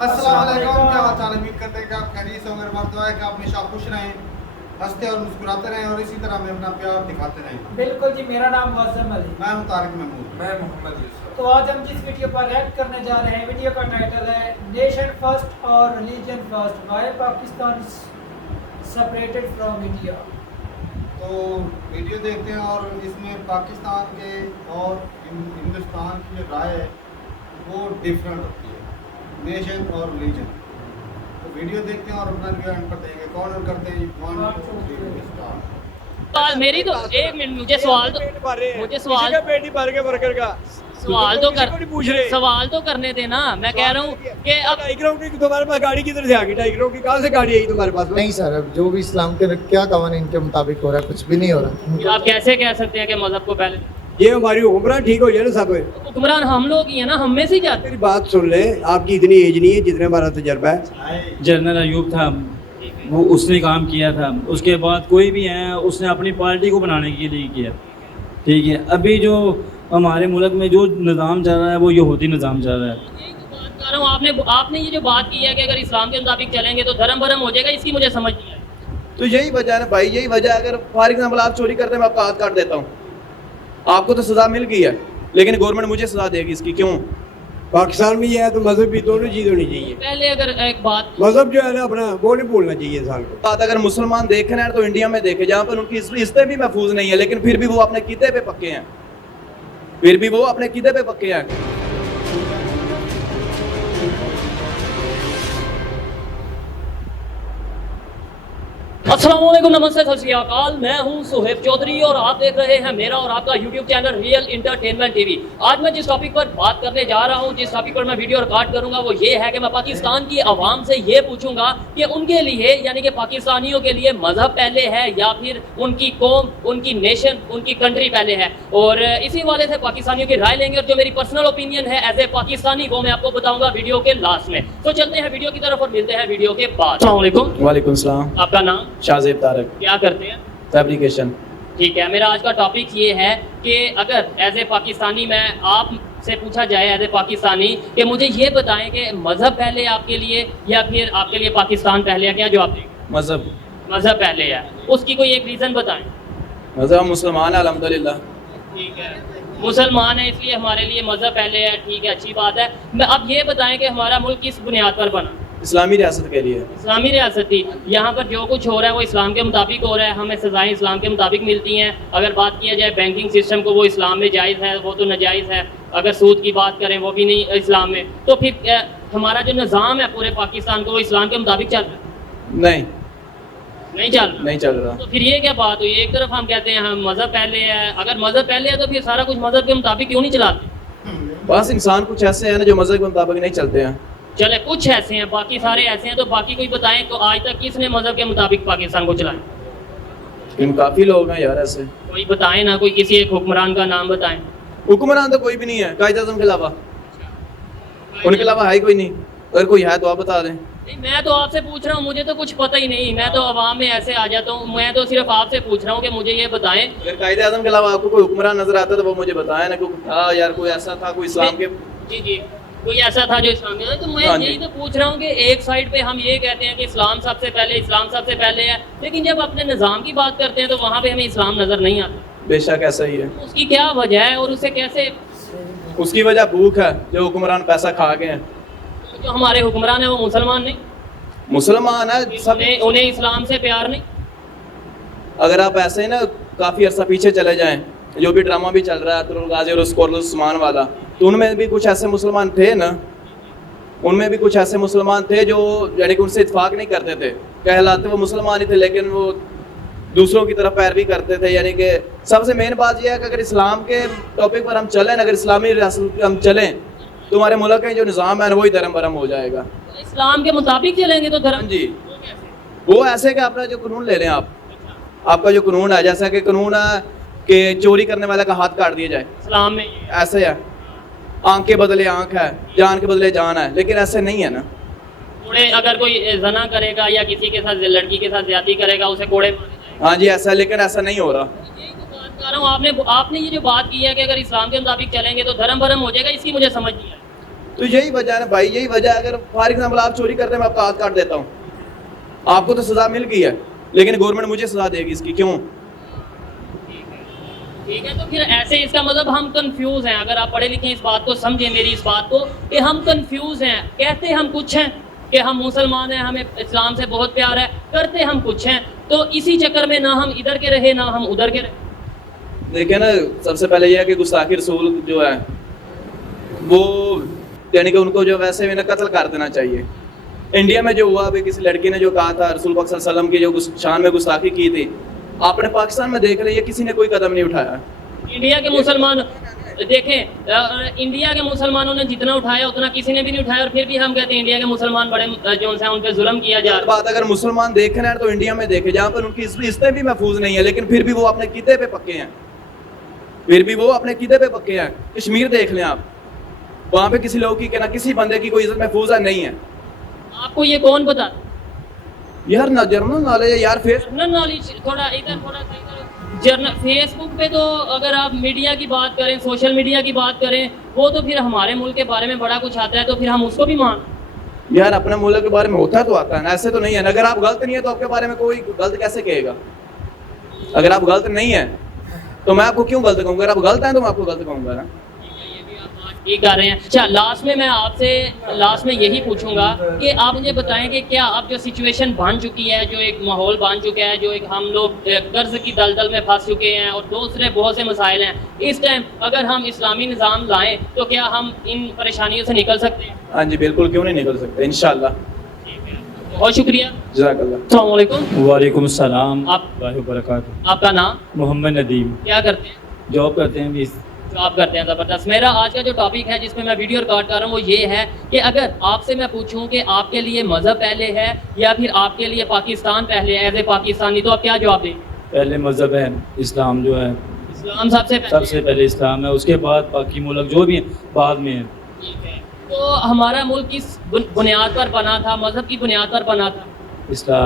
अस्सलाम वालेकुम, क्या हाल चाल? उम्मीद करते हैं कि आप खैरियत से होंगे। मेरी दुआ है कि आप हमेशा खुश रहें, हंसते और मुस्कुराते रहें और इसी तरह हमें अपना प्यार दिखाते रहें। बिल्कुल जी, मेरा नाम वासिम अली। मैं हूं तारिक महमूद। मैं मोहम्मद यूसुफ। तो आज हम जिस वीडियो पर रिएक्ट करने जा रहे हैं, वीडियो का टाइटल है नेशन फर्स्ट और religion first, why Pakistan separated from India. तो वीडियो देखते हैं और इसमें पाकिस्तान के और हिंदुस्तान की जो राय है वो डिफरेंट होती है, नेशन और रिलीजन। तो वीडियो देखते हैं और अपना रिव्यू एंड पर देंगे। कौन और करते हैं? 1 2 3 स्टार्ट। मेरी तो एक मिनट, मुझे सवाल तो पेट ही भर के वर्कर का सवाल तो कर किसी को नहीं पूछ रहे। सवाल तो करने देना। मैं कह रहा हूँ कि अब टाइगरों की तुम्हारे पास गाड़ी किधर से आ गई? टाइगरों की कहाँ से गाड़ी आई तुम्हारे पास? नहीं सर, अब जो भी इस्लाम के क्या कवानीन के मुताबिक हो रहा है, कुछ भी नहीं हो रहा। आप कैसे कह सकते हैं कि मजहब को पहले? ये हमारी हुक्मरान ठीक हो जाए ना सब। हुक्मरान हम लोग ही है ना, हम में से ही जाते मेरी बात सुन ले, आपकी इतनी एज नहीं है जितने हमारा तजर्बा है। जनरल अयूब था, वो उसने काम किया था। उसके बाद कोई भी है, उसने अपनी पार्टी को बनाने के लिए किया। ठीक है, अभी जो हमारे मुल्क में जो निज़ाम चल रहा है वो यहूदी निज़ाम चल रहा है। यही तो बात कर रहा हूँ। आपने ये जो बात की है कि अगर इस्लाम के मुताबिक चलेंगे तो धर्म भरम हो जाएगा, इसकी मुझे समझ नहीं आई। तो यही वजह है ना भाई, यही वजह है। अगर फॉर एग्जाम्पल आप चोरी करते हैं, मैं आपका हाथ काट देता हूँ, आपको तो सजा मिल गई है, लेकिन गवर्नमेंट मुझे सजा देगी इसकी। क्यों? पाकिस्तान में ये है तो मजहब भी दोनों चीज़ होनी चाहिए। पहले अगर एक बात, मजहब जो है ना अपना, वो नहीं भूलना चाहिए इंसान को। बात अगर मुसलमान देखे ना तो इंडिया में देखे, जहाँ पर उनकी इज्जतें भी महफूज नहीं है, लेकिन फिर भी वो अपने कीदे पे पक्के हैं, फिर भी वो अपने कीदे पे पक्के हैं। अस्सलाम वालेकुम, नमस्ते, सत श्री अकाल। मैं हूं सुहेब चौधरी और आप देख रहे हैं मेरा और आपका YouTube channel real entertainment TV. आज मैं जिस टॉपिक पर बात करने जा रहा हूं, जिस टॉपिक पर मैं वीडियो रिकॉर्ड करूंगा वो ये है कि मैं पाकिस्तान की आवाम से ये पूछूंगा कि उनके लिए, यानी कि पाकिस्तानियों के लिए मजहब पहले है या फिर उनकी कौम, उनकी नेशन, उनकी कंट्री पहले है। और इसी वाले से पाकिस्तानियों की राय लेंगे और जो मेरी पर्सनल ओपिनियन है एज ए पाकिस्तानी वो मैं आपको बताऊंगा वीडियो के लास्ट में। तो चलते हैं वीडियो की तरफ और मिलते हैं वीडियो के बाद। अस्सलाम वालेकुम। वालेकुम सलाम। आपका नाम? शाहजेब तारक। क्या करते हैं? फैब्रिकेशन। ठीक है, मेरा आज का टॉपिक ये है कि अगर एज ए पाकिस्तानी मैं आप से पूछा जाए एज ए पाकिस्तानी कि मुझे ये बताएं कि मज़हब पहले आपके लिए या फिर आपके लिए पाकिस्तान पहले है, क्या जवाब देंगे? मजहब। मज़हब पहले है, उसकी कोई एक रीज़न बताएं। मजहब मुसलमान है अल्हम्दुलिल्लाह। ठीक है, मुसलमान है इसलिए हमारे लिए मज़हब पहले है, ठीक है, अच्छी बात है। मैं अब ये बताएं कि हमारा मुल्क किस बुनियाद पर बना? इस्लामी रियासत के लिए। इस्लामी रियासत थी। यहाँ पर जो कुछ हो रहा है वो इस्लाम के मुताबिक हो रहा है, हमें सज़ाएँ इस्लाम के मुताबिक मिलती हैं। अगर बात किया जाए बैंकिंग सिस्टम को, वो इस्लाम में जायज़ है, वो तो नाजायज़ है। अगर सूद की बात करें वो भी नहीं इस्लाम में। तो फिर हमारा जो निज़ाम है पूरे पाकिस्तान को, वो इस्लाम के मुताबिक चल रहा है? नहीं, नहीं चल रहा। नहीं चल रहा। तो फिर ये क्या बात हुई? एक तरफ हम कहते हैं हम मज़हब पहले है, अगर मज़हब पहले है तो फिर सारा कुछ मज़हब के मुताबिक क्यों नहीं चलाते? बस इंसान कुछ ऐसे हैं ना जो मजहब के मुताबिक नहीं चलते हैं। चले कुछ ऐसे हैं, बाकी सारे ऐसे हैं। तो बाकी कोई बताएं तो आज तक किसने मज़हब के मुताबिक पाकिस्तान को चलाया? लेकिन काफी लोग हैं यार ऐसे। कोई बताएं ना, कोई किसी एक हुक्मरान का नाम बताएं। हुक्मरान तो कोई भी नहीं है कायदे-ए-आज़म के अलावा, उनके अलावा है ही कोई नहीं। अगर कोई है तो आप बता दें। नहीं, मैं तो आपसे पूछ रहा हूँ, मुझे तो कुछ पता ही नहीं। मैं तो अवाम में ऐसे आ जाता हूँ। मैं तो सिर्फ आपसे पूछ रहा हूँ कि मुझे ये बताएं। अगर कायदे-ए-आज़म के अलावा आपको कोई हुक्मरान नजर आता है तो वो मुझे बताएं ना, कोई था यार, कोई ऐसा था, कोई इस्लाम के। जी जी, कोई ऐसा था जो इस्लाम में। तो मैं हाँ जी। यही तो पूछ रहा हूँ कि एक साइड पे हम ये कहते हैं कि इस्लाम सबसे पहले, इस्लाम सबसे पहले है, लेकिन जब अपने निज़ाम की बात करते हैं तो वहाँ पे हमें इस्लाम नज़र नहीं आता। बेशक ऐसा ही है। उसकी क्या वजह है और उसे कैसे? उसकी वजह भूख है, जो हुक्मरान पैसा खा गए हैं। जो हमारे हुक्मरान है वो मुसलमान नहीं, मुसलमान है सब। उन्हें इस्लाम से प्यार नहीं। अगर आप ऐसे ही ना काफी अरसा पीछे चले जाएं, जो भी ड्रामा भी चल रहा है तुरुल गाजी और उस्मान वाला, तो उनमें भी कुछ ऐसे मुसलमान थे ना, उनमें भी कुछ ऐसे मुसलमान थे जो यानी कि उनसे इत्फाक नहीं करते थे, कहलाते वो मुसलमान ही थे, लेकिन वो दूसरों की तरफ पैरवी करते थे। यानी कि सबसे मेन बात यह है कि अगर इस्लाम के टॉपिक पर हम चलें, अगर इस्लामी रियासत हम चलें, तो हमारे मुल्क का जो निज़ाम है वही धर्म भरम हो जाएगा। इस्लाम के मुताबिक चलेंगे तो धर्म जी, वो ऐसे कि अपना जो कानून ले लें आप, आपका जो कानून है, जैसा कि कानून है कि चोरी करने वाले का हाथ काट दिया जाए, इस्लाम में ऐसे है। आंख के बदले आंख है, जान के बदले जान है, लेकिन ऐसे नहीं है ना। कोड़े, अगर कोई जना करेगा या किसी के साथ, लड़की के साथ ज्यादती करेगा, उसे कोड़े मारे जाएंगे। हाँ जी ऐसा है, लेकिन ऐसा नहीं हो रहा। यही तो बात कर रहा हूँ। आपने ये जो बात की है कि अगर इस्लाम के मुताबिक चलेंगे तो धर्म भरम हो जाएगा, इसकी मुझे समझ नहीं आई। تو یہی وجہ ہے نا بھائی, یہی وجہ ہے. اگر فار ایگزامپل آپ چوری کرتے ہیں, میں آپ کا ہاتھ کاٹ دیتا ہوں, آپ کو تو سزا مل گئی ہے, لیکن گورنمنٹ مجھے سزا دے گی اس کی, کیوں؟ ٹھیک ہے, تو پھر ایسے اس کا مطلب ہم کنفیوز ہیں. اگر آپ پڑھے لکھیں اس بات کو سمجھیں, میری اس بات کو, کہ ہم کنفیوز ہیں. کہتے ہم کچھ ہیں کہ ہم مسلمان ہیں, ہمیں اسلام سے بہت پیار ہے, کرتے ہم کچھ ہیں. تو اسی چکر میں نہ ہم ادھر کے رہے نہ ہم ادھر کے رہے. دیکھیں نا, سب سے پہلے یہ ہے کہ گستاخی رسول جو ہے وہ یعنی کہ ان کو جو ویسے بھی نا قتل کر دینا چاہیے. انڈیا میں جو ہوا, ابھی کسی لڑکی نے جو کہا تھا رسول پاک صلی اللہ علیہ وسلم کی جو شان میں گستاخی کی تھی, آپ نے پاکستان میں دیکھ لیا کسی نے کوئی قدم نہیں اٹھایا. انڈیا کے مسلمان دیکھیں, انڈیا کے مسلمانوں نے جتنا اٹھایا اتنا کسی نے بھی نہیں اٹھایا, اور پھر بھی ہم کہتے ہیں انڈیا کے مسلمان بڑے جو ہیں ان پہ ظلم کیا جا رہا ہے. بات اگر مسلمان دیکھنا ہے تو انڈیا میں دیکھے, جہاں پر ان کی عزتیں بھی محفوظ نہیں ہے, لیکن پھر بھی وہ اپنے قیدے پہ پکے ہیں. پھر بھی وہ اپنے قیدے پہ پکے ہیں. کشمیر دیکھ لیں آپ, وہاں پہ کسی لوگ کی کہ نہ کسی بندے کی کوئی عزت محفوظ ہے, نہیں ہے. آپ کو یہ کون بتا یار نہ جرنل نالج ہے یار, جنرل نالج تھوڑا ادھر تھوڑا جرنل. فیس بک پہ تو اگر آپ میڈیا کی بات کریں, سوشل میڈیا کی بات کریں, وہ تو پھر ہمارے ملک کے بارے میں بڑا کچھ آتا ہے, تو پھر ہم اس کو بھی مان. یار اپنے ملک کے بارے میں ہوتا تو آتا ہے نا, ایسے تو نہیں ہے نا. اگر آپ غلط نہیں ہے تو آپ کے بارے میں کوئی غلط کیسے کہے گا؟ اگر آپ غلط نہیں ہیں تو میں آپ کو کیوں غلط کہوں گا؟ اگر آپ غلط ہیں تو میں آپ کو غلط کہوں گا نا. ٹھیک کر رہے ہیں. اچھا, لاسٹ میں آپ سے یہی پوچھوں گا کہ آپ مجھے بتائیں کہ کیا اب جو سچویشن بن چکی ہے, جو ایک ماحول بن چکا ہے, جو ایک ہم لوگ قرض کی دلدل میں پھنس چکے ہیں اور دوسرے بہت سے مسائل ہیں, اس ٹائم اگر ہم اسلامی نظام لائیں تو کیا ہم ان پریشانیوں سے نکل سکتے ہیں؟ ہاں جی بالکل, کیوں نہیں نکل سکتے, انشاءاللہ. بہت شکریہ, جزاک اللہ. السلام علیکم. وعلیکم السلام آپ وبرکاتہ. آپ کا نام؟ محمد ندیم. کیا کرتے ہیں؟ جاب کرتے ہیں بھی. جاب کرتے ہیں, زبردست. میرا آج کا جو ٹاپک ہے جس میں میں ویڈیو ریکارڈ کر رہا ہوں وہ یہ ہے کہ اگر آپ سے میں پوچھوں کہ آپ کے لیے مذہب پہلے ہے یا پھر آپ کے لیے پاکستان پہلے ہے, ایز اے پاکستانی, تو آپ کیا جواب دیں؟ پہلے مذہب ہے اسلام, جو ہے اسلام سب سے پہلے اسلام ہے, اس کے بعد باقی ملک جو بھی ہیں بعد میں ہیں. ٹھیک ہے, تو ہمارا ملک کس بنیاد پر بنا تھا, مذہب کی بنیاد پر بنا تھا؟ لا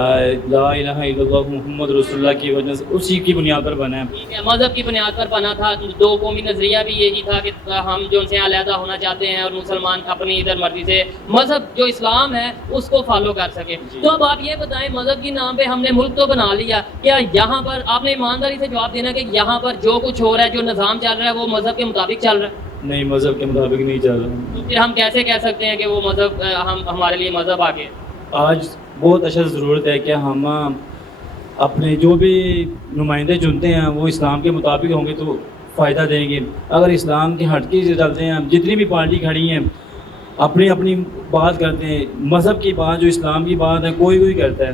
الہ الا اللہ محمد رسول اللہ کی وجہ سے, اسی کی بنیاد پر بنا ہے. ٹھیک ہے, مذہب کی بنیاد پر بنا تھا. دو قومی نظریہ بھی یہی تھا کہ ہم جو ان سے علیحدہ ہونا چاہتے ہیں اور مسلمان اپنی ادھر مرضی سے مذہب جو اسلام ہے اس کو فالو کر سکے. تو اب آپ یہ بتائیں, مذہب کے نام پہ ہم نے ملک تو بنا لیا, کیا یہاں پر آپ نے ایمانداری سے جواب دینا کہ یہاں پر جو کچھ ہو رہا ہے, جو نظام چل رہا ہے, وہ مذہب کے مطابق چل رہا ہے؟ نہیں, مذہب کے مطابق نہیں چل رہا. تو پھر ہم کیسے کہہ سکتے ہیں کہ وہ مذہب ہمارے لیے مذہب آ گیا؟ آج بہت اشد ضرورت ہے کہ ہم اپنے جو بھی نمائندے چنتے ہیں وہ اسلام کے مطابق ہوں گے تو فائدہ دیں گے. اگر اسلام کی ہٹ کے چلتے ہیں, جتنی بھی پارٹی کھڑی ہیں اپنی اپنی بات کرتے ہیں, مذہب کی بات جو اسلام کی بات ہے کوئی کرتا ہے,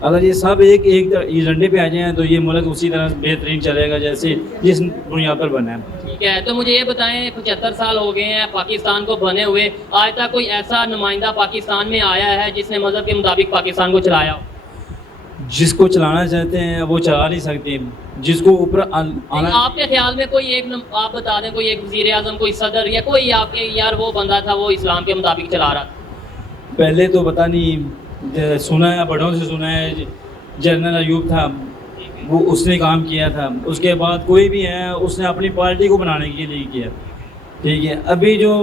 اگر یہ سب ایک ایجنڈے پہ آ جائیں تو یہ ملک اسی طرح بہترین چلے گا جیسے جس بنیاد پر بنا ہے. ٹھیک ہے, تو مجھے یہ بتائیں, 75 سال ہو گئے ہیں پاکستان کو بنے ہوئے, آج تک کوئی ایسا نمائندہ پاکستان میں آیا ہے جس نے مذہب کے مطابق پاکستان کو چلایا ہو؟ جس کو چلانا چاہتے ہیں وہ چلا نہیں سکتے, جس کو اوپر آپ کے خیال میں کوئی ایک آپ بتا دیں, کوئی ایک وزیر اعظم, کوئی صدر, یا کوئی آپ کے یار وہ بندہ تھا وہ اسلام کے مطابق چلا رہا تھا؟ پہلے تو پتہ نہیں, سنا ہے بڑوں سے سنا ہے, جنرل ایوب تھا وہ, اس نے کام کیا تھا. اس کے بعد کوئی بھی ہے اس نے اپنی پارٹی کو بنانے کے لیے کیا. ٹھیک ہے, ابھی جو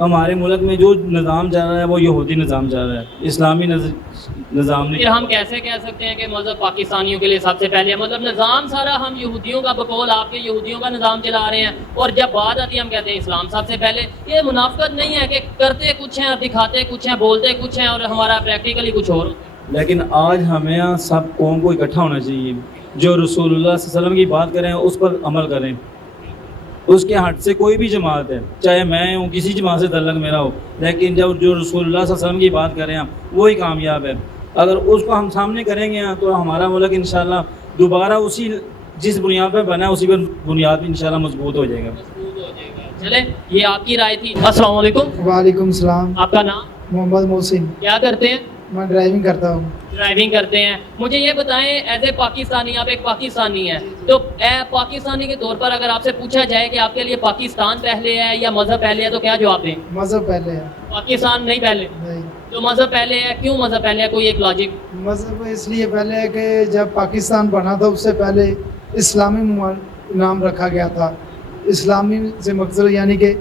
ہمارے ملک میں جو نظام چل رہا ہے وہ یہودی نظام چل رہا ہے, اسلامی نظام نہیں. پھر ہم کیسے کہہ سکتے ہیں کہ مذہب پاکستانیوں کے لیے سب سے پہلے, مطلب نظام سارا ہم یہودیوں کا, بقول آپ کے یہودیوں کا نظام چلا رہے ہیں, اور جب بات آتی ہے ہم کہتے ہیں اسلام سب سے پہلے. یہ منافقت نہیں ہے کہ کرتے کچھ ہیں اور دکھاتے کچھ ہیں, بولتے کچھ ہیں اور ہمارا پریکٹیکلی کچھ اور. لیکن آج ہمیں سب قوم کو اکٹھا ہونا چاہیے, جو رسول اللہ صلی اللہ علیہ وسلم کی بات کریں اس پر عمل کریں. اس کے ہٹ سے کوئی بھی جماعت ہے, چاہے میں ہوں, کسی جماعت سے تعلق میرا ہو, لیکن جب جو رسول اللہ صلی اللہ علیہ وسلم کی بات کریں ہم وہی کامیاب ہے. اگر اس کو ہم سامنے کریں گے تو ہمارا ملک انشاءاللہ دوبارہ اسی جس بنیاد پر بنا ہے اسی پر بنیاد بھی انشاءاللہ مضبوط ہو جائے گا. چلے, یہ آپ کی رائے تھی. السلام علیکم. وعلیکم السلام. آپ کا نام؟ محمد محسن. کیا کرتے ہیں؟ میں ڈرائیونگ کرتا ہوں. ڈرائیونگ کرتے ہیں. مجھے یہ بتائیں, ایز اے پاکستانی, آپ ایک پاکستانی ہیں, تو پاکستانی کے طور پر اگر آپ سے پوچھا جائے کہ آپ کے لیے پاکستان پہلے ہے یا مذہب پہلے ہے تو کیا جواب دیں؟ مذہب پہلے ہے. پاکستان نہیں پہلے؟ نہیں. تو مذہب پہلے ہے, کیوں مذہب پہلے ہے, کوئی ایک لاجک؟ مذہب اس لیے پہلے ہے کہ جب پاکستان بنا تھا اس سے پہلے اسلامی نام رکھا گیا تھا. اسلامی سے مقصد یعنی کہ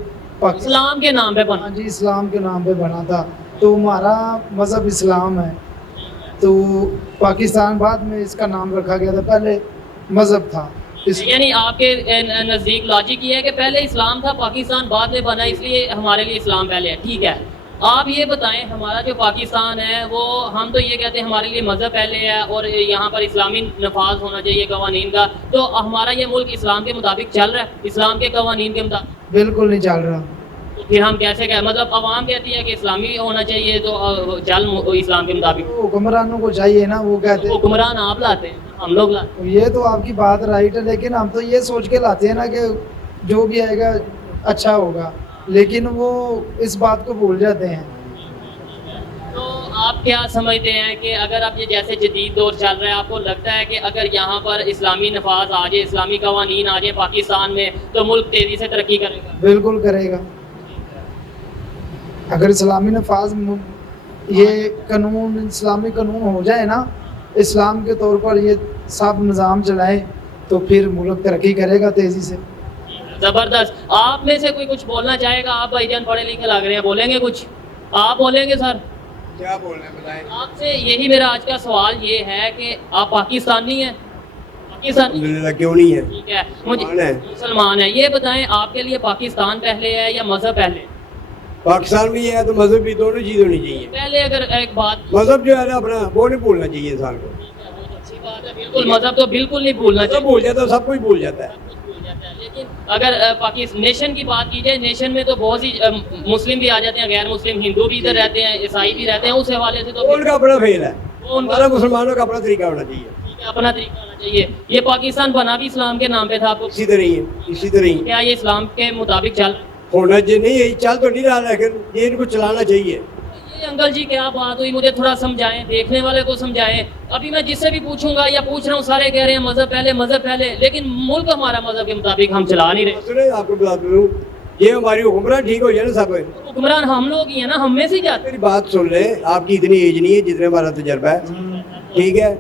इस्लाम के नाम पे बना। हाँ जी, इस्लाम के नाम पे बना था। तो हमारा मज़हब इस्लाम है, तो पाकिस्तान बाद में इसका नाम रखा गया था, पहले मज़हब था। यानी आपके नज़दीक लॉजिक ये है कि पहले इस्लाम था, पाकिस्तान बाद में बना, इसलिए हमारे लिए इस्लाम पहले है। ठीक है, आप ये बताएं, हमारा जो पाकिस्तान है वो, हम तो ये कहते हैं हमारे लिए मज़हब पहले है और यहाँ पर इस्लामी नफाज होना चाहिए कवानीन का, तो हमारा ये मुल्क इस्लाम के मुताबिक चल रहा है, इस्लाम के कवानीन के मुताबिक? बिल्कुल नहीं चल रहा। तो फिर हम कैसे कहें, मतलब आवाम कहती है कि इस्लामी होना चाहिए तो चल इस्लाम के मुताबिक। तो हुक्मरानों को चाहिए ना, वो कहते हैं। हुक्मरान आप लाते हैं, हम लोग लाते तो ये तो आपकी बात राइट है, लेकिन हम तो ये सोच के लाते हैं ना कि जो भी आएगा अच्छा होगा, लेकिन वो इस बात को भूल जाते हैं। तो आप क्या समझते हैं कि अगर अब ये जैसे जदीद दौर चल रहा है, आपको लगता है कि अगर यहाँ पर इस्लामी नफाज आ जाए, इस्लामी कवानीन आ जाए पाकिस्तान में, तो मुल्क तेज़ी से तरक्की करेगा? बिल्कुल करेगा। अगर इस्लामी नफाज ये कानून, इस्लामी कानून हो जाए ना, इस्लाम के तौर पर ये सब निज़ाम चलाए, तो फिर मुल्क तरक्की करेगा तेज़ी से। ज़बरदस्त। आप में से कोई कुछ बोलना चाहेगा? आप भाईजान पढ़े लिखे लग रहे हैं, बोलेंगे कुछ? आप बोलेंगे सर? क्या बोल रहे हैं बताएं। आपसे यही मेरा आज का सवाल ये है कि आप पाकिस्तानी हैं? पाकिस्तानी क्यों नहीं है? ठीक है, मुझे मुसलमान है, ये बताएं आपके लिए पाकिस्तान पहले है या मज़हब पहले? पाकिस्तान भी है तो मजहब भी, दोनों चीज होनी चाहिए। पहले अगर एक बात, मजहब जो है ना अपना, वो नहीं भूलना चाहिए इंसान को। अच्छी बात है, बिल्कुल मज़हब तो बिल्कुल नहीं भूलना चाहिए। भूल जाता है, सब कुछ भूल जाता है। लेकिन अगर पाकिस्तान नेशन की बात की जाए, नेशन में तो बहुत सी मुस्लिम भी आ जाते हैं, गैर मुस्लिम, हिंदू भी इधर रहते हैं, ईसाई भी रहते हैं, उस हवाले से तो उनका अपना फेल है, उनका हमारा मुसलमानों का अपना तरीका होना चाहिए। ठीक है, अपना तरीका होना चाहिए। ये पाकिस्तान बना भी इस्लाम के नाम पे था, आपको इसी तरह ही है, इसी तरह ही क्या ये इस्लाम के मुताबिक चल होना चाहिए। नहीं है, चल तो नहीं रहा, लेकिन ये इनको चलाना चाहिए। ये अंकल जी क्या बात हुई, मुझे थोड़ा समझाएं, देखने वाले को समझाएं। अभी मैं जिससे भी पूछूंगा या पूछ रहा हूँ, सारे कह रहे हैं मजहब पहले, मजहब पहले, लेकिन मुल्क हमारा मजहब के मुताबिक हम चला नहीं रहे। सुने, आपको बता दूं, ये हमारी हुक्मरान ठीक हो जाए ना, सब हुक्मरान हम लोग ही है ना, हम में से जाते। मेरी बात सुन ले, आपकी इतनी एज नहीं है जितने हमारा तजर्बा है, ठीक है।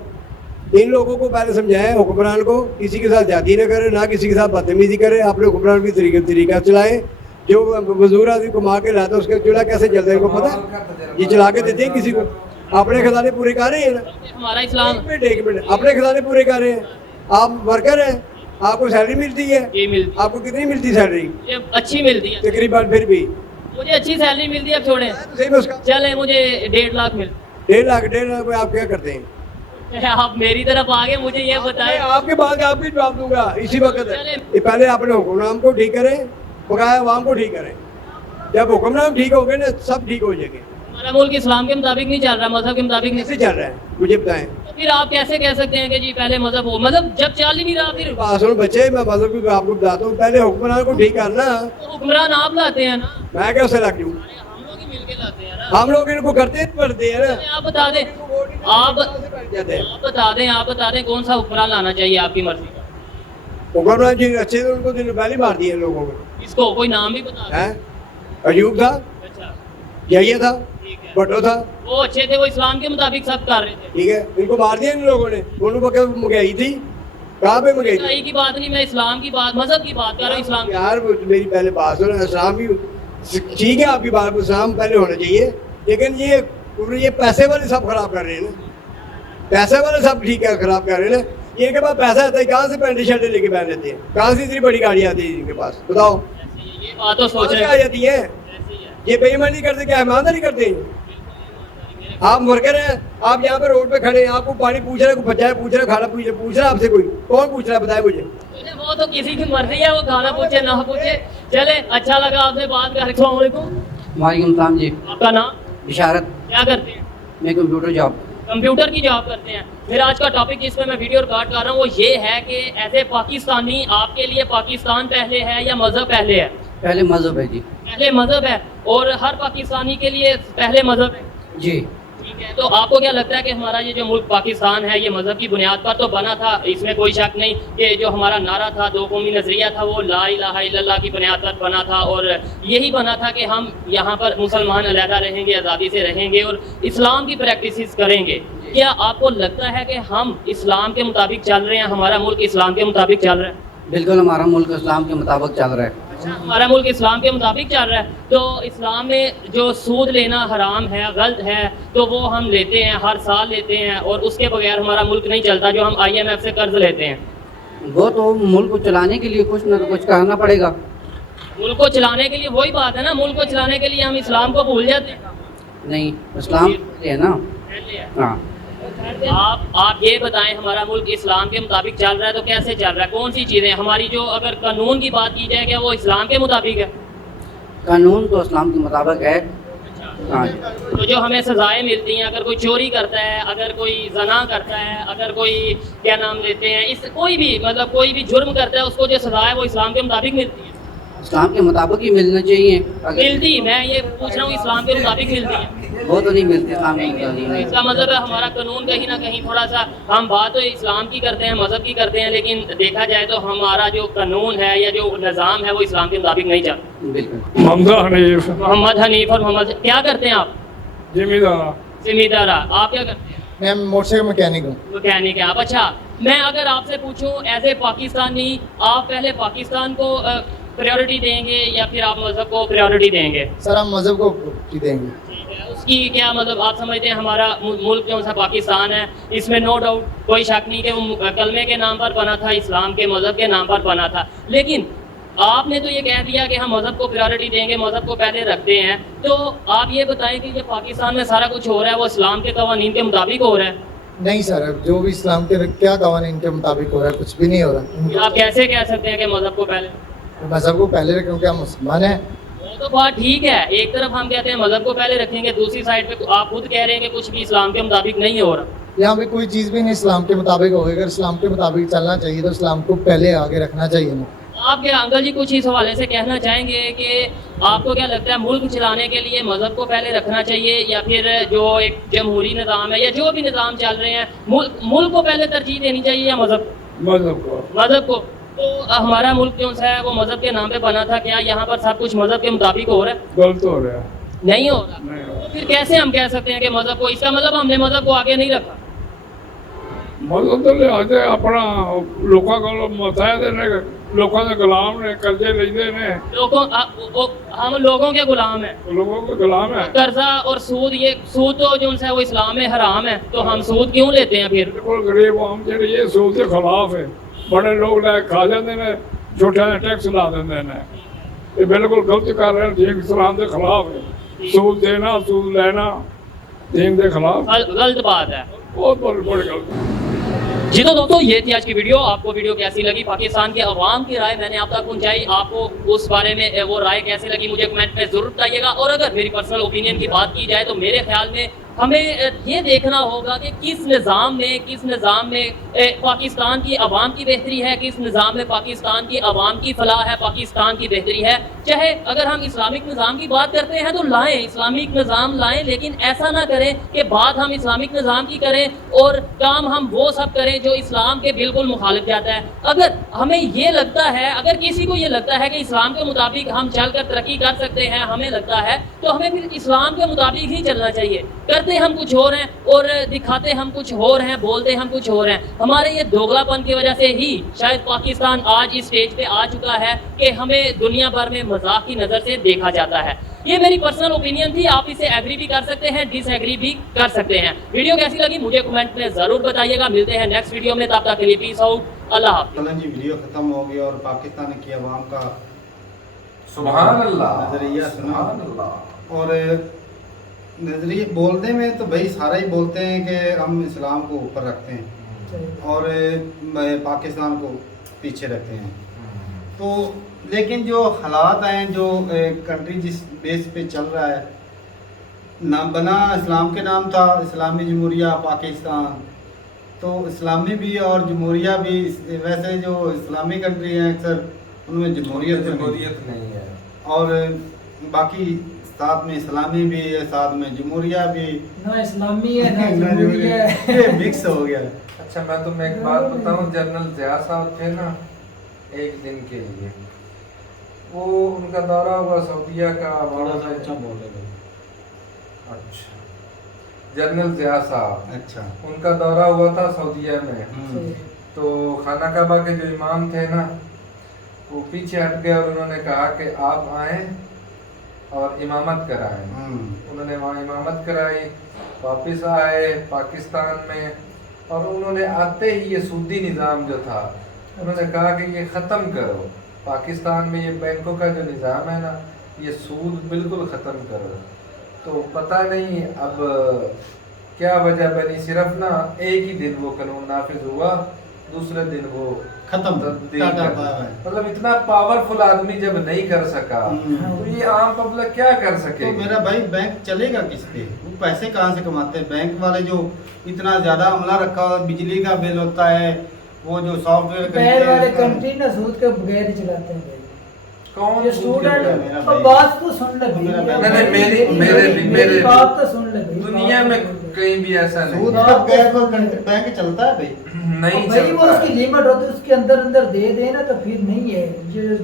इन लोगों को पहले समझाएं, हुक्मरान को किसी के साथ जाती ना करे, ना किसी के साथ बदतमीजी करे, अपने हुक्मरान की तरीका चलाएं। जो मजदूर आदमी कमा के लाता है, उसका चूल्हा कैसे जलता है इनको पता है, ये चला के देते हैं किसी को। अपने खजाने पूरे कर रहे हैं ना, हमारा इस्लाम। एक मिनट, अपने खजाने पूरे कर रहे हैं। आप वर्कर हैं, आपको सैलरी मिलती है, ये मिलती, आपको कितनी मिलती है सैलरी? ये अच्छी मिलती है तकरीबन। फिर भी मुझे अच्छी सैलरी मिलती है, अब छोड़ें, सही में उसका चले मुझे 1.5 लाख मिल। 1.5 लाख में आप क्या करते हैं? आप मेरी तरफ आगे, मुझे ये बताएं। मैं आपके बाद आपके जवाब दूंगा इसी वक्त। चले। ये पहले अपने हुक्मरान को ठीक करें, बकाया अवाम को ठीक करें। जब हुक्मरान ठीक हो गए ना, सब ठीक हो जाएंगे। हमारा मुल्क इस्लाम के मुताबिक नहीं चल रहा, मजहब के मुताबिक नहीं कैसे चल रहा है मुझे बताएं। तो फिर आप कैसे कह सकते हैं कि जी पहले मजहब हो, मजहब जब चल ही नहीं रहा, फिर सुनो बच्चे, मैं मजहब की आपको बताता हूँ, पहले हुक्मरान को ठीक करना। तो हुक्मरान आप लाते हैं ना, मैं कैसे लग जाऊँ? हम लोग ही मिलके लाते हैं ना। हम लोग इनको करते पड़ते हैं ना। आप बता दें, आप बता दें कौन सा हुक्मरान लाना चाहिए आपकी मर्जी का? हुक्मरान जी अच्छे थे, उनको दिन पहले मार दिए लोगों को। इसको कोई नाम भी बता दें। हैं? अयूब था, अच्छा, यही था, ठीक है, भट्टो था, वो अच्छे थे, वो इस्लाम के मुताबिक सब कर रहे थे। ठीक है। इनको मार दिया इन लोगों ने। उन्होंने पक्का महंगाई थी, कहाँ पे महंगाई थी? की बात नहीं, मैं इस्लाम की बात, मजहब की बात कर रहा हूँ, इस्लाम की। यार मेरी पहले बात सुनो, इस्लाम भी ठीक है, आपकी बात इस्लाम पहले होना चाहिए, लेकिन ये पैसे वाले सब खराब कर रहे हैं ना। पैसे वाले सब ठीक है, खराब कर रहे हैं ना। ये इनके पास पैसा आता है, कहाँ से पैंट शर्ट लेके पहन लेते हैं? कहाँ से इतनी बड़ी गाड़ी आती है इनके पास? बताओ, ये बात तो सोच रहे आ जाती है। ये बेईमानी करते, क्या ईमानदारी करते हैं? आप वर्कर हैं, आप यहाँ पे रोड पे खड़े हैं, आपको पानी पूछ रहा है, कोई बच्चा पूछ रहा है, खाना पूछ रहा है आपसे, कोई कौन पूछ रहा है? बताए मुझे। वो तो किसी की मर्जी है, वो खाना पूछे ना पूछे। चले, अच्छा लगा आपसे बात कर। अस्सलाम वालेकुम। वालेकुम सलाम जी। आपका नाम? इशारत। क्या करते हैं? मैं कंप्यूटर जॉब। कंप्यूटर की जॉब करते हैं। फिर आज का टॉपिक जिस पे मैं वीडियो रिकॉर्ड कर रहा हूँ वो ये है कि ऐसे पाकिस्तानी, आपके लिए पाकिस्तान पहले है या मजहब पहले है? पहले मजहब है जी। पहले मजहब है, और हर पाकिस्तानी के लिए पहले मजहब है जी। ठीक है, तो आपको क्या लगता है कि हमारा ये जो मुल्क पाकिस्तान है ये मजहब की बुनियाद पर तो बना था, इसमें कोई शक नहीं कि जो हमारा नारा था, दो कौमी नजरिया था, वो ला इलाहा इल्लल्लाह की बुनियाद पर बना था, और यही बना था कि हम यहाँ पर मुसलमान अलहदा रहेंगे, आज़ादी से रहेंगे और इस्लाम की प्रैक्टिस करेंगे। क्या आपको लगता है कि हम इस्लाम के मुताबिक चल रहे हैं, हमारा मुल्क इस्लाम के मुताबिक चल रहा है? बिल्कुल, हमारा मुल्क इस्लाम के मुताबिक चल रहा है। हमारा मुल्क इस्लाम के मुताबिक चल रहा है, तो इस्लाम में जो सूद लेना हराम है, गलत है, तो वो हम लेते हैं, हर साल लेते हैं, और उसके बगैर हमारा मुल्क नहीं चलता, जो हम IMF से कर्ज लेते हैं। वो तो मुल्क को चलाने के लिए कुछ न कुछ करना पड़ेगा। मुल्क को चलाने के लिए वही बात है ना, मुल्क को चलाने के लिए हम इस्लाम को भूल जाते हैं। नहीं, इस्लाम है ना। हाँ, आप ये बताएं, हमारा मुल्क इस्लाम के मुताबिक चल रहा है तो कैसे चल रहा है, कौन सी चीज़ें हमारी, जो अगर कानून की बात की जाए क्या वो इस्लाम के मुताबिक है? कानून तो इस्लाम के मुताबिक है। हाँ, तो जो हमें सजाएं मिलती हैं, अगर कोई चोरी करता है, अगर कोई जना करता है, अगर कोई क्या नाम लेते हैं, इस कोई भी मतलब कोई भी जुर्म करता है, उसको जो सजा है वो इस्लाम के मुताबिक मिलती है? इस्लाम के मुताबिक ही मिलना चाहिए। मिलती, मैं ये पूछ रहा हूँ इस्लाम के मुताबिक मिलती है? वो तो नहीं मिलती इस्लाम के मुताबिक। इसका मतलब है हमारा कानून कहीं ना कहीं थोड़ा सा, हम बात तो इस्लाम की करते हैं, मजहब की करते हैं, लेकिन देखा जाए तो हमारा जो कानून है या जो निज़ाम है वो इस्लाम के मुताबिक नहीं चलता। बिल्कुल। मोहम्मद हनीफ और मोहम्मद, क्या करते हैं आप? जिम्मेदार। आप क्या करते हैं? मैं मोटरसाइकिल मैकेनिक हूँ। मैकेनिक है आप। अच्छा, मैं अगर आपसे पूछूं एज ए पाकिस्तानी, आप पहले पाकिस्तान को प्रायोरिटी देंगे या फिर आप मजहब को प्रायोरिटी देंगे? सर हम मज़हब को प्रायोरिटी देंगे। ठीक है, उसकी क्या मतलब आप समझते हैं हमारा मुल्क जो सा पाकिस्तान है, इसमें नो डाउट कोई शक नहीं कि वो कलमे के नाम पर बना था, इस्लाम के मजहब के नाम पर बना था, लेकिन आपने तो ये कह दिया कि हम मजहब को प्रायोरिटी देंगे, मजहब को पहले रखते हैं, तो आप ये बताएं कि जो पाकिस्तान में सारा कुछ हो रहा है वो इस्लाम के कवानीन के मुताबिक हो रहा है? नहीं सर, जो भी इस्लाम के क्या कवानीन के मुताबिक हो रहा है, कुछ भी नहीं हो रहा। आप कैसे कह सकते हैं कि मजहब को पहले? मज़हब को पहले रखें क्योंकि हम मुसलमान हैं। वो तो बात ठीक है, एक तरफ हम कहते हैं मजहब को पहले रखेंगे, दूसरी साइड पे आप खुद कह रहे हैं कि कुछ भी इस्लाम के मुताबिक नहीं हो रहा। यहाँ पे कोई चीज़ भी नहीं इस्लाम के मुताबिक होगी। अगर इस्लाम के मुताबिक चलना चाहिए तो इस्लाम को पहले आगे रखना चाहिए ना। आप क्या अंकल जी कुछ इस हवाले से कहना चाहेंगे कि आपको क्या लगता है मुल्क चलाने के लिए मजहब को पहले रखना चाहिए, या फिर जो एक जमहूरी निज़ाम है या जो भी निज़ाम चल रहे हैं, मुल्क को पहले तरजीह देनी चाहिए या मजहब को? तो हमारा मुल्क जो है वो मजहब के नाम पे बना था, क्या यहाँ पर सब कुछ मजहब के मुताबिक हो रहा है? गलत हो रहा है। नहीं हो रहा। तो फिर कैसे हम कह सकते हैं कि मजहब को, इसका मतलब हमने मजहब को आगे नहीं रखा? मजहब तो लिहाजे अपना लोगों को मसाया देने, लोगों के गुलाम ने, कर्जे लेते ने, हम लोगों के गुलाम हैं, लोगों के गुलाम है। कर्जा और सूद, ये सूद तो जो है वो इस्लाम में हराम है, तो हम सूद क्यों लेते हैं फिर? बिल्कुल गरीब आम जी ये सूद के खिलाफ है, बड़े लोग ले खा जाते ने, छोटे टैक्स ला देते ने, ये बिल्कुल गलत कर रहे हैं, दीन इस्लाम के खिलाफ है। सूद देना, सूद लेना दीन के खिलाफ गलत बात है, बहुत बड़ी गलत। जी तो दोस्तों ये थी आज की वीडियो। आपको वीडियो कैसी लगी, पाकिस्तान के अवाम की राय मैंने आप तक पहुंचाई, आपको उस बारे में वो राय कैसी लगी मुझे कमेंट में जरूर बताइएगा। और अगर मेरी पर्सनल ओपिनियन की बात की जाए तो मेरे ख्याल में हमें ये देखना होगा कि किस निज़ाम में पाकिस्तान की आवाम की बेहतरी है, किस निज़ाम में पाकिस्तान की आवाम की फलाह है, पाकिस्तान की बेहतरी है। चाहे अगर हम इस्लामिक निज़ाम की बात करते हैं तो लाएं, इस्लामिक निज़ाम लाएं, लेकिन ऐसा ना करें कि बात हम इस्लामिक निज़ाम की करें और काम हम वो सब करें जो इस्लाम के बिल्कुल मुखालिफ जाता है। अगर हमें ये लगता है, अगर किसी को ये लगता है कि इस्लाम के मुताबिक हम चलकर तरक्की कर सकते हैं, हमें लगता है तो हमें फिर इस्लाम के मुताबिक ही चलना चाहिए। करते हम कुछ और हैं और दिखाते हम कुछ और हैं, बोलते हम कुछ और हैं। हमारे ये दोगलापन की वजह से ही शायद पाकिस्तान आज इस स्टेज पे आ चुका है कि हमें दुनिया भर में मजाक की नज़र से देखा जाता है। ये मेरी पर्सनल ओपिनियन थी, आप इसे एग्री भी कर सकते हैं, डिसएग्री भी कर सकते हैं। वीडियो कैसी लगी मुझे कमेंट में ज़रूर बताइएगा। मिलते हैं नेक्स्ट वीडियो में, तब तक के लिए पीस आउट, अल्लाह हाफ़िज़। जी वीडियो ख़त्म हो गई और पाकिस्तान की आवाम का सुभान अल्लाह नज़रिया सुना। सुभान अल्लाह। और नज़रिए बोलने में तो भाई सारे ही बोलते हैं कि हम इस्लाम को ऊपर रखते हैं और पाकिस्तान को पीछे रखते हैं, तो लेकिन जो हालात हैं, जो कंट्री जिस बेस पे चल रहा है, नाम बना इस्लाम के नाम था इस्लामी जमहूरिया पाकिस्तान, तो इस्लामी भी और जमहूरिया भी, वैसे जो इस्लामी कंट्री हैं अक्सर उनमें जमहूरियत नहीं है, और बाकी साथ में इस्लामी भी है, साथ में जमहूरिया भी, ना इस्लामी है ना जमहूरिया है, ये मिक्स हो गया। अच्छा मैं तुम्हें एक बात बताऊं, जनरल ज़िया साहब थे ना एक दिन के लिए, वो उनका दौरा हुआ सऊदीया का, अच्छा बोल रहे। अच्छा जनरल ज़िया साहब, अच्छा उनका दौरा हुआ था सऊदीया में, तो खाना काबा के जो इमाम थे ना वो पीछे हट गए और उन्होंने कहा कि आप आएँ और इमामत कराएं। उन्होंने वहाँ इमामत कराई, वापस आए पाकिस्तान में, और उन्होंने आते ही ये सूदी निज़ाम जो था उन्होंने कहा कि ये ख़त्म करो, पाकिस्तान में ये बैंकों का जो निज़ाम है ना, ये सूद बिल्कुल ख़त्म करो। तो पता नहीं अब क्या वजह बनी, सिर्फ ना एक ही दिन वो कानून नाफिज हुआ, दूसरे दिन वो खत्म। मतलब इतना पावरफुल आदमी जब नहीं कर सका तो ये आम पब्लिक क्या कर सके। तो मेरा भाई बैंक चलेगा किस पे? वो पैसे कहाँ से कमाते हैं? बैंक वाले जो इतना ज्यादा अमला रखा हुआ, बिजली का बिल होता है, वो जो सॉफ्टवेयर वाले कंट्री ना सूद के बगैर ही चलाते हैं। कौन ये स्टूडेंट अब बात तो सुन ले भाई, मेरी बात तो सुन ले भाई, दुनिया में कहीं भी ऐसा नहीं सूद के बगैर तो बैंक चलता है भाई? नहीं भाई वो उसकी लिमिट होती है, उसके अंदर अंदर दे देना तो फिर नहीं है।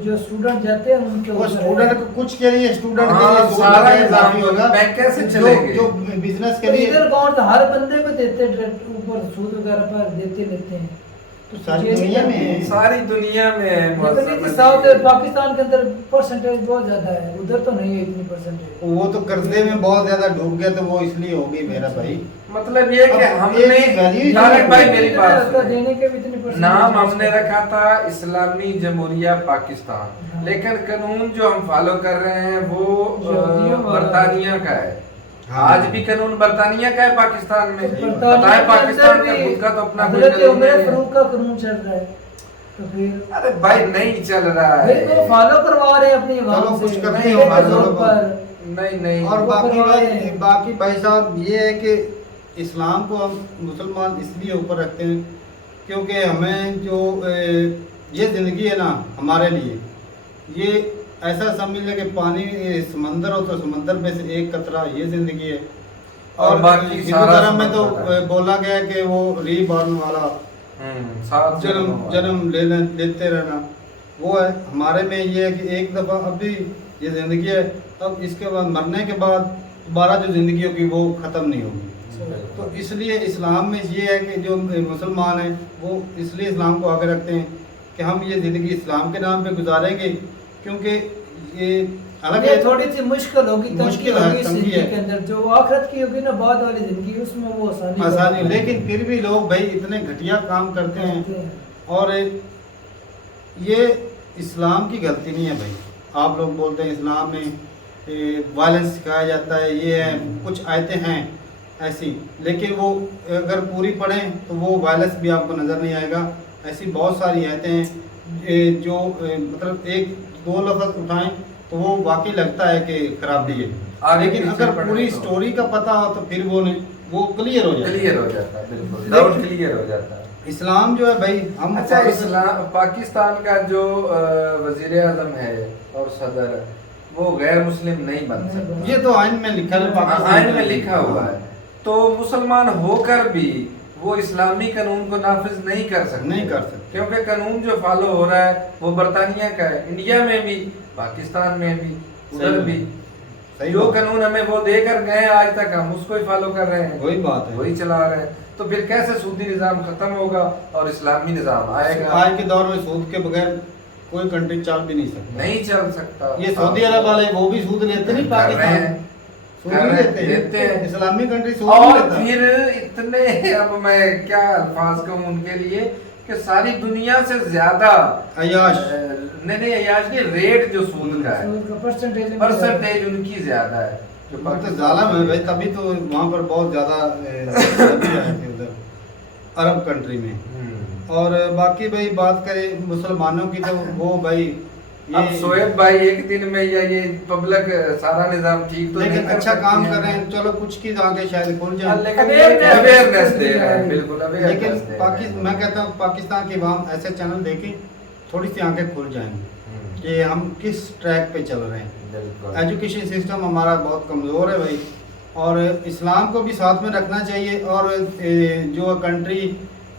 जो स्टूडेंट जाते हैं उनके वो स्टूडेंट को कुछ के लिए, स्टूडेंट के लिए सारा निजाम होगा, बैंक कैसे चलेंगे? जो बिजनेस के लिए इधर कौन तो हर बंदे को देते ऊपर सूद वगैरह पर देते लेते हैं। तो सारी दुनिया में है, सारी दुनिया में साउथ पाकिस्तान के अंदर परसेंटेज बहुत ज्यादा है, उधर तो नहीं है इतनी परसेंटेज। वो तो कर्जे में बहुत ज्यादा डूब गया, तो वो इसलिए होगी मेरा भाई। मतलब ये कि हमने तारिक भाई मेरी बात देने के भी इतनी नाम हमने रखा था इस्लामी जमहूरिया पाकिस्तान, लेकिन कानून जो हम फॉलो कर रहे हैं वो बरतानिया का है। आज भी कानून बरतानिया का है पाकिस्तान में, बताए पाकिस्तान का खुद का तो अपना कोई कानून नहीं है। का कानून चल रहा है तो फिर अरे भाई नहीं चल रहा है, वो फॉलो करवा रहे हैं अपनी चलो कुछ करते हैं नहीं। और बाकी भाई साहब ये है कि इस्लाम को हम मुसलमान इसलिए ऊपर रखते हैं क्योंकि हमें जो ये ज़िंदगी है ना हमारे लिए, ये ऐसा समझ ले कि पानी समंदर हो तो समंदर में से एक कतरा ये ज़िंदगी है। और हिंदू धर्म में तो बोला गया है कि वो रीबॉर्न वाला जन्म लेते रहना, वो है। हमारे में ये है कि एक दफ़ा अभी ये ज़िंदगी है, अब इसके बाद मरने के बाद दोबारा जो ज़िंदगी होगी वो ख़त्म नहीं होगी। तो इसलिए इस्लाम में ये है कि जो मुसलमान हैं वो इसलिए इस्लाम को आगे रखते हैं कि हम ये ज़िंदगी इस्लाम के नाम पे गुजारेंगे, क्योंकि ये हालांकि थोड़ी सी मुश्किल होगी, मुश्किल है, तंगी है के अंदर जो आखिरत की होगी ना बाद वाली ज़िंदगी, उसमें वो आसानी, लेकिन फिर भी लोग भाई इतने घटिया काम करते हैं। और ये इस्लाम की गलती नहीं है भाई। आप लोग बोलते हैं इस्लाम में वायलेंस सिखाया जाता है, ये है, कुछ आयतें हैं ऐसी, लेकिन वो अगर पूरी पढ़ें तो वो वायलेंस भी आपको नज़र नहीं आएगा। ऐसी बहुत सारी आयतें हैं जो मतलब एक दो लफ्ज़ उठाएं तो वो वाकई लगता है कि खराबी है, लेकिन अगर पूरी स्टोरी का पता हो तो फिर वो क्लियर हो जाता है, बिल्कुल डाउट क्लियर हो जाता है। इस्लाम जो है भाई हम अच्छा, इस्लाम पाकिस्तान का जो वजीर आज़म है और सदर, वो गैर मुस्लिम नहीं बन सकता, ये तो आइन में लिखा है, आइन में लिखा हुआ है। तो मुसलमान होकर भी वो इस्लामी कानून को नाफिज नहीं कर सकते, क्योंकि कानून जो फॉलो हो रहा है वो बरतानिया का है, इंडिया में भी, पाकिस्तान में भी, उधर भी। जो कानून हमें वो देकर गए आज तक हम उसको ही फॉलो कर रहे हैं, वही बात है, वही चला रहे हैं। तो फिर कैसे सूदी निज़ाम खत्म होगा और इस्लामी निज़ाम आएगा? आज के दौर में सूद के बगैर कोई कंट्री चल भी नहीं सकता, नहीं चल सकता। ये सऊदी अरब वाले वो भी सूद लेते नहीं, पाकिस्तान लेते हैं, इस्लामी कंट्री सूद और फिर इतने, अब मैं क्या अल्फाज कहूँ उनके लिए, कि सारी दुनिया से ज्यादा अयाश नहीं अयाश नहीं, रेट जो सूद का है परसेंटेज उनकी ज्यादा है, जो तो जालिम है भाई। तभी तो वहाँ पर बहुत ज़्यादा आए थे उधर अरब कंट्री में। और बाकी भाई बात करें मुसलमानों की तो वो भाई अब शोएब भाई एक दिन में या ये पब्लिक सारा निजाम ठीक तो लेकिन अच्छा काम कर रहे हैं, चलो कुछ की आगे शायद खुल जाए, अवेयरनेस दे रहे हैं, बिल्कुल लेकिन मैं कहता हूँ पाकिस्तान की आवाम ऐसे चैनल देखें, थोड़ी सी आंखें खुल जाएंगी कि हम किस ट्रैक पे चल रहे हैं। एजुकेशन सिस्टम हमारा बहुत कमज़ोर है भाई, और इस्लाम को भी साथ में रखना चाहिए, और जो कंट्री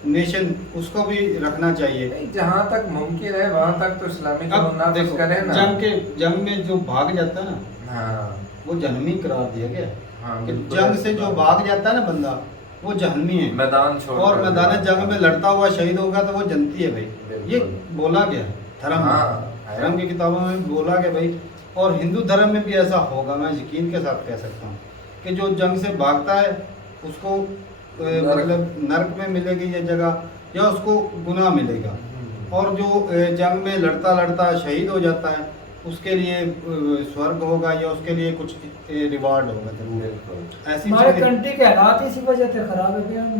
नेशन उसको भी रखना चाहिए। जहाँ तक मुमकिन है वहाँ तक तो इस्लामी कानून नाफिज करें ना। जंग में जो भाग जाता है ना, हाँ, वो जहन्नमी करार दिया गया। हाँ, जंग से जो भाग जाता है ना बंदा, वो जहन्नमी है, मैदान छोड़, और मैदान जंग में लड़ता हुआ शहीद होगा तो वो जन्नती है भाई, ये बोला गया है धर्म। हाँ, धर्म की किताबों में बोला कि भाई, और हिंदू धर्म में भी ऐसा होगा, मैं यकीन के साथ कह सकता हूँ कि जो जंग से भागता है उसको मतलब नरक में मिलेगी ये जगह, या उसको गुनाह मिलेगा, और जो जंग में लड़ता लड़ता शहीद हो जाता है उसके लिए स्वर्ग होगा, या उसके लिए कुछ रिवार्ड होगा जरूर। ऐसी हमारे कंट्री के हालात इसी वजह से ख़राब है कि हम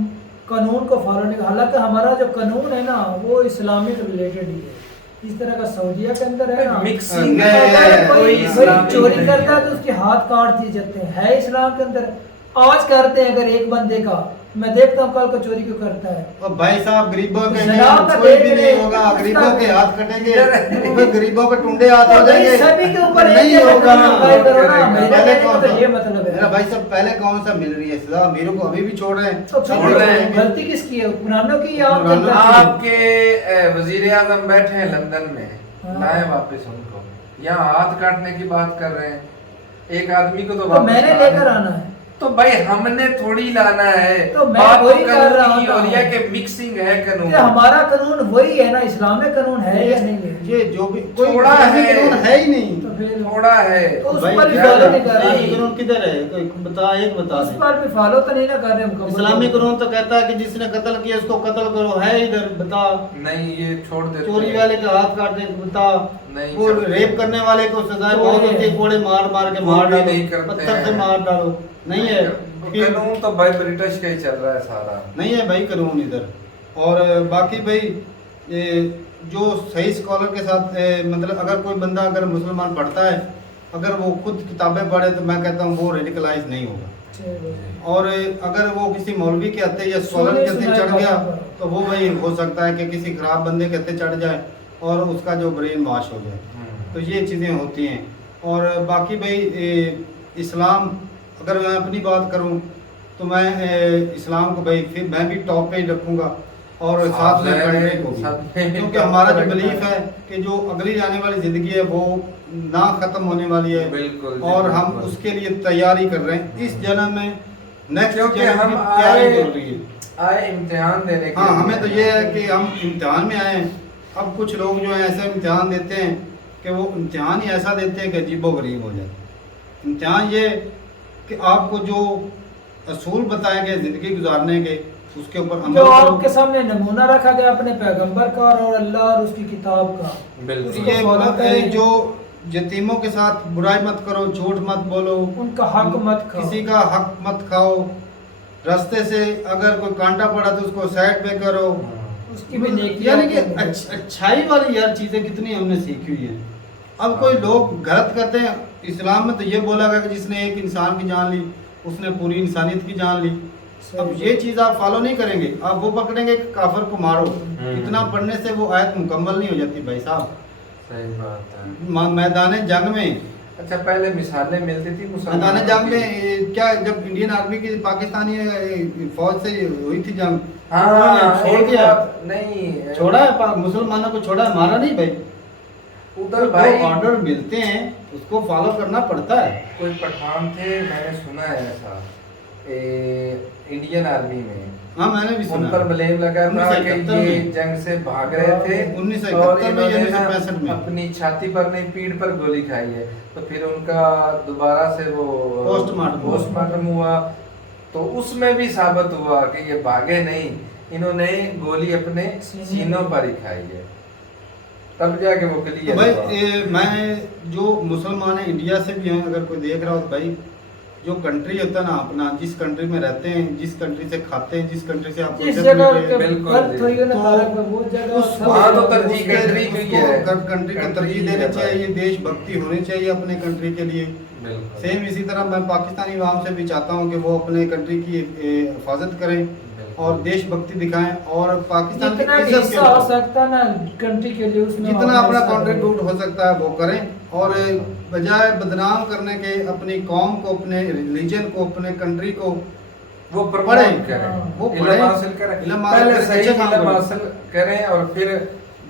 कानून को फॉलो नहीं, हालांकि हमारा जो कानून है ना वो इस्लामिक रिलेटेड ही है। इस तरह का सऊदीया के अंदर है ना, मिक्सिंग कोई चोरी करता है तो उसके हाथ काट दिए जाते हैं, इस्लाम के अंदर। आज करते हैं अगर एक बंदे का, मैं देखता हूँ कल को चोरी क्यों करता है। और भाई साहब गरीबों के जनाब का कोई भी देख नहीं होगा, गरीबों के हाथ कटेंगे, फिर गरीबों के टुंडे हाथ हो जाएंगे, सभी के ऊपर नहीं होगा। पहले तो ये मतलब है मेरा भाई साहब पहले कौन सा मिल रही है सजा, अमीरों को अभी भी छोड़ रहे हैं, तो छोड़ रहे हैं। गलती किसकी है, हुक्मरानों की या आपके वजीर आजम बैठे हैं लंदन में, लाए वापस उनको, यहाँ हाथ काटने की बात कर रहे हैं। एक आदमी को तो मैंने लेकर आना है, तो भाई हमने थोड़ी लाना है, तो मैं वही कर रहा हूँ कि मिक्सिंग है कानून। हमारा कानून वही है ना, इस्लामिक कानून है या नहीं है? ये जो भी कोई थोड़ा है ही नहीं, तो फिर थोड़ा है तो उस पर भी फॉलो नहीं कर रहे। कानून किधर है, कोई बता, एक बता उस पर भी फॉलो तो नहीं ना कर रहे हम। इस्लामी कानून तो कहता है कि जिसने कत्ल किया उसको कत्ल करो, है इधर बता नहीं, ये छोड़ दे। चोरी वाले का हाथ काटने को बता, नहीं, वो रेप करने वाले को सजाएं बहुत होती है, कोड़े मार मार के मार डालो, नहीं करते, पत्थर से मार डालो, नहीं है कानून तो भाई ब्रिटिश का ही चल रहा है सारा, नहीं है भाई कानून इधर। और बाकी भाई जो सही स्कॉलर के साथ मतलब अगर कोई बंदा अगर मुसलमान पढ़ता है, अगर वो खुद किताबें पढ़े, तो मैं कहता हूँ वो रेडिकलाइज नहीं होगा। और अगर वो किसी मौलवी के हत्थे या स्कॉलर के हत्थे चढ़ गया तो वो भाई हो सकता है कि किसी खराब बंदे के हत्थे चढ़ जाए और उसका जो ब्रेन वॉश हो जाए। तो ये चीज़ें होती हैं। और बाकी भाई इस्लाम, अगर मैं अपनी बात करूं तो मैं इस्लाम को भाई फिर मैं भी टॉप पे ही रखूंगा, और साथ में कंट्री को भी, क्योंकि हमारा जो बिलीफ है कि जो अगली आने वाली ज़िंदगी है वो ना ख़त्म होने वाली है, और हम उसके लिए तैयारी कर रहे हैं इस जन्म में, नेक्स्ट जन्म की तैयारी कर रही है। आए इम्तिहान देने के हाँ, हमें तो ये है कि हम इम्तिहान में आए हैं। अब कुछ लोग जो है ऐसे इम्तिहान देते हैं कि वो इम्तिहान ही ऐसा देते हैं कि अजीबो गरीब हो जाए। इम्तिहान ये कि आपको जो असूल बताए गए ज़िंदगी गुजारने के, उसके ऊपर अमल जो करो। आपके सामने नमूना रखा गया अपने पैगंबर का और अल्लाह और उसकी किताब का, ये बोला जो यतीमों के साथ बुराई मत करो, झूठ मत बोलो, उनका हक मत खाओ, किसी का हक मत खाओ, रास्ते से अगर कोई कांटा पड़ा तो उसको साइड पे करो, उसकी भी नेकी, यानी कि अच्छाई वाली यार चीज़ें कितनी हमने सीखी हुई है। अब कोई लोग गलत करते हैं, इस्लाम में तो ये बोला गया कि जिसने एक इंसान की जान ली उसने पूरी इंसानियत की जान ली। अब ये चीज़ आप फॉलो नहीं करेंगे, आप वो पकड़ेंगे कि काफिर को मारो, इतना पढ़ने से वो आयत मुकम्मल नहीं हो जाती भाई साहब। सही बात है। मैदान जंग में, अच्छा पहले मिसालें मिलती थी मैदान जंग में क्या, जब इंडियन आर्मी की पाकिस्तानी फौज से हुई थी जंग, छोड़ दिया नहीं, छोड़ा है मुसलमानों को, छोड़ा है, मारा नहीं भाई। उधर भाई ऑर्डर मिलते हैं उसको फॉलो करना पड़ता है। कोई पठान थे, मैंने सुना है ऐसा इंडियन आर्मी में, हाँ मैंने भी सुना, उन पर ब्लेम लगा था कि ये जंग से भाग रहे थे 1961 में अपनी छाती पर नहीं पीठ पर गोली खाई है, तो फिर उनका दोबारा से वो पोस्टमार्टम हुआ, तो उसमें भी साबित हुआ कि ये भागे नहीं, इन्होंने गोली अपने सीनों पर ही खाई है, तब जाके वो क्लियर हुआ। भाई मैं जो मुसलमान है इंडिया से भी हैं, अगर कोई देख रहा हो तो भाई जो कंट्री होता है ना अपना, जिस कंट्री में रहते हैं, जिस कंट्री से खाते हैं, जिस कंट्री से आप जिस जगह कंट्री को तरजीह देनी चाहिए, देशभक्ति होनी चाहिए अपने कंट्री के लिए। सेम इसी तरह मैं पाकिस्तानी अवाम से भी चाहता हूँ कि वो अपने कंट्री की हिफाजत करें और देशभक्ति दिखाएं, और पाकिस्तान की इज्जत हो सकता है ना कंट्री के लिए, उसमें जितना अपना कंट्रीब्यूट हो सकता है वो करें, और बजाय बदनाम करने के अपनी कौम को, अपने रिलीजन को, अपने कंट्री को वो पढ़ें, वो इल्म हासिल करें, पहले सही इल्म हासिल करें और फिर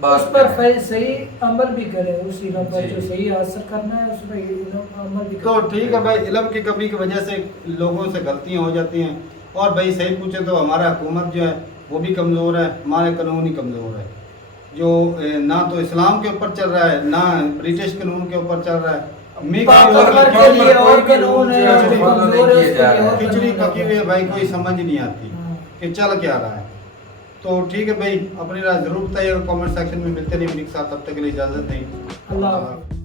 उस पर सही अमल भी करें, उस इल्म पर जो सही हासिल करना है उस पर अमल भी करें। तो ठीक है भाई, इल्म की कमी की वजह से लोगों से गलतियां हो जाती हैं, और भाई सही पूछे तो हमारा हुकूमत जो है वो भी कमज़ोर है, हमारे कानून ही कमज़ोर है। जो ना तो इस्लाम के ऊपर चल रहा है ना ब्रिटिश कानून के ऊपर चल रहा है, ताकतवर के लिए और कानून है, और जो कमजोर है उसके लिए और खिचड़ी कानून पकी हुई है भाई, कोई समझ नहीं आती कि चल क्या रहा है। तो ठीक है भाई, अपनी राय जरूर बताइएगा कमेंट सेक्शन में। मिलते नहीं के साथ, तब तक के लिए इजाजत नहीं। अल्लाह हाफ़िज़।